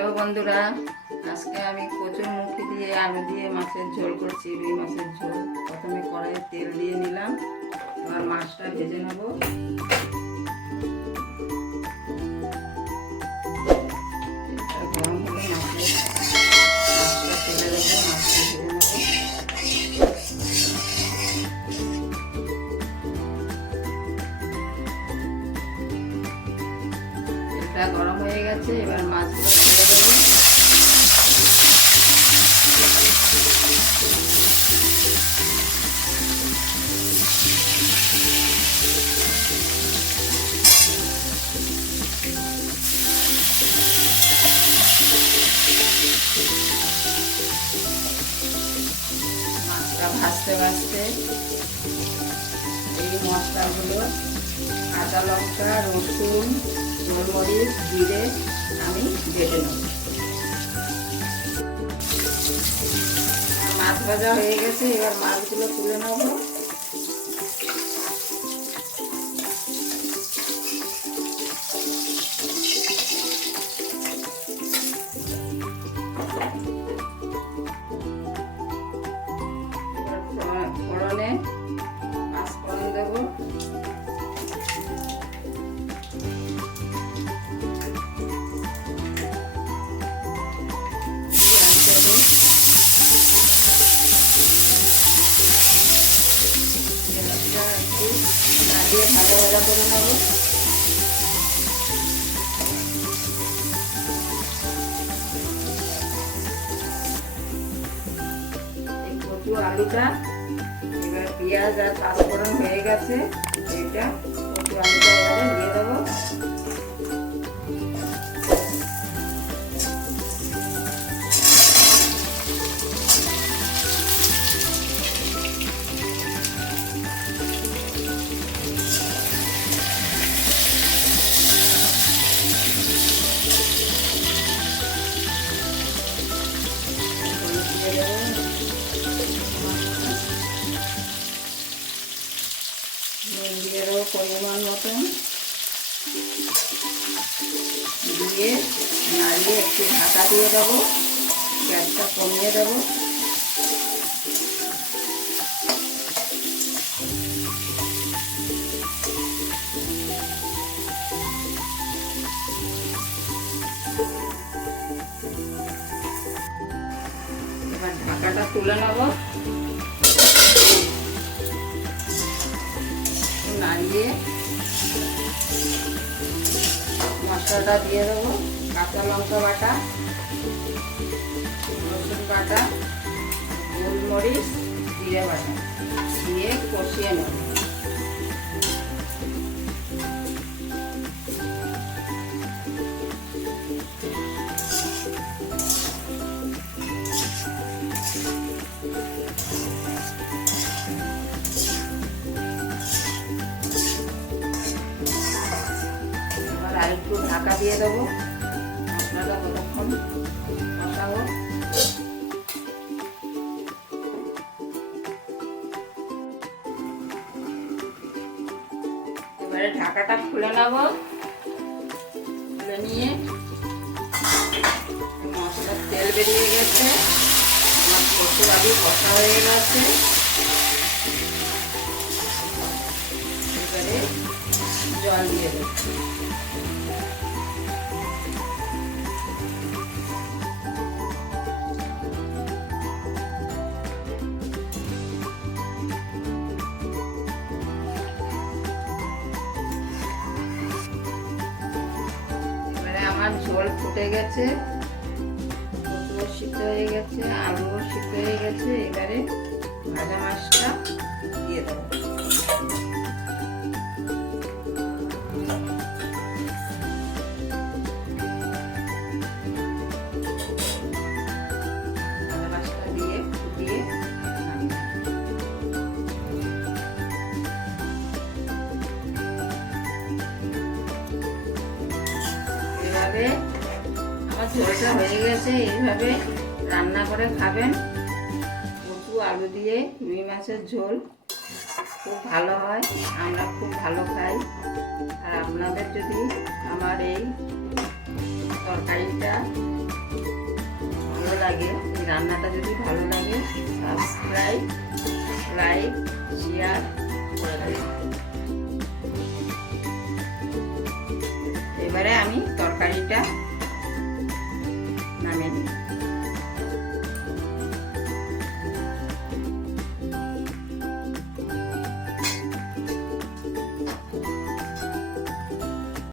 Hello বন্ধুরা, আজকে আমি কচুরমুখী দিয়ে আলু দিয়ে মাছের ঝোল করছি। রুই মাছের ঝোল। প্রথমে কড়াইয়ে তেল দিয়ে নিলাম, এবার মাছটা ভেজে নেব। গরম হলে মাছটা তেলে দেবো, মাছটা ভেজে নেব। তেলটা গরম হয়ে গেছে, এবার মাছগুলো ছেড়ে দেবো। মাছটা ভাজতে ভাজতে এই মশলাগুলো আদা, লঙ্কা, রসুন, গোলমরিচ, জিরে আমি বেটে নেব। মাছ ভাজা হয়ে গেছে, এবার মাছগুলো তুলে নেব। ফোড়নে পাঁচফোড়ন দেব, দিয়ে ভাজা ভাজা করে নেব। এই কচু আলুটা, এবার পেঁয়াজ আর পাঁচফোড়ন হয়ে গেছে, এটা কচু আলুটা এবারে দিয়ে দেবো। নুন দিয়ে দেবো পরিমাণ মতন, দিয়ে নাড়িয়ে একটু ঢাকা দিয়ে দেবো, গ্যাসটা কমিয়ে দেবো। এবার ঢাকাটা তুলে নেবো, নাড়িয়ে মশলাটা দিয়ে দেবো। কাঁচা লঙ্কা বাটা, রসুন বাটা, গোলমরিচ, জিরে বাটা দিয়ে কষিয়ে নেব। আর একটু ঢাকা দিয়ে দেবো, মশলাটা কতক্ষণ কষাবো। এবারে ঢাকাটা খুলে নেব, খুলে নিয়ে মশলার তেল বেরিয়ে গেছে, আমার কচু আলু কষা হয়ে গেছে। এবারে জল দিয়ে দেবো। আমার ঝোল ফুটে গেছে, কচুও সিদ্ধ হয়ে গেছে, আলুও সিদ্ধ হয়ে গেছে। এবারে ভাজা মাছটা দিয়ে দেবো। ভাজা মাছটা দিয়ে ফুটিয়ে এভাবে আমার ঝোলটা হয়ে গেছে। এইভাবে রান্না করে খাবেন। কচু আলু দিয়ে রুই মাছের ঝোল খুব ভালো হয়, আমরা খুব ভালো খাই। আর আপনাদের যদি আমার এই তরকারিটা রান্নাটা যদি ভালো লাগে সাবস্ক্রাইব, লাইক, শেয়ার করে দেবেন। এবারে আমি তরকারিটা নামিয়ে নিই।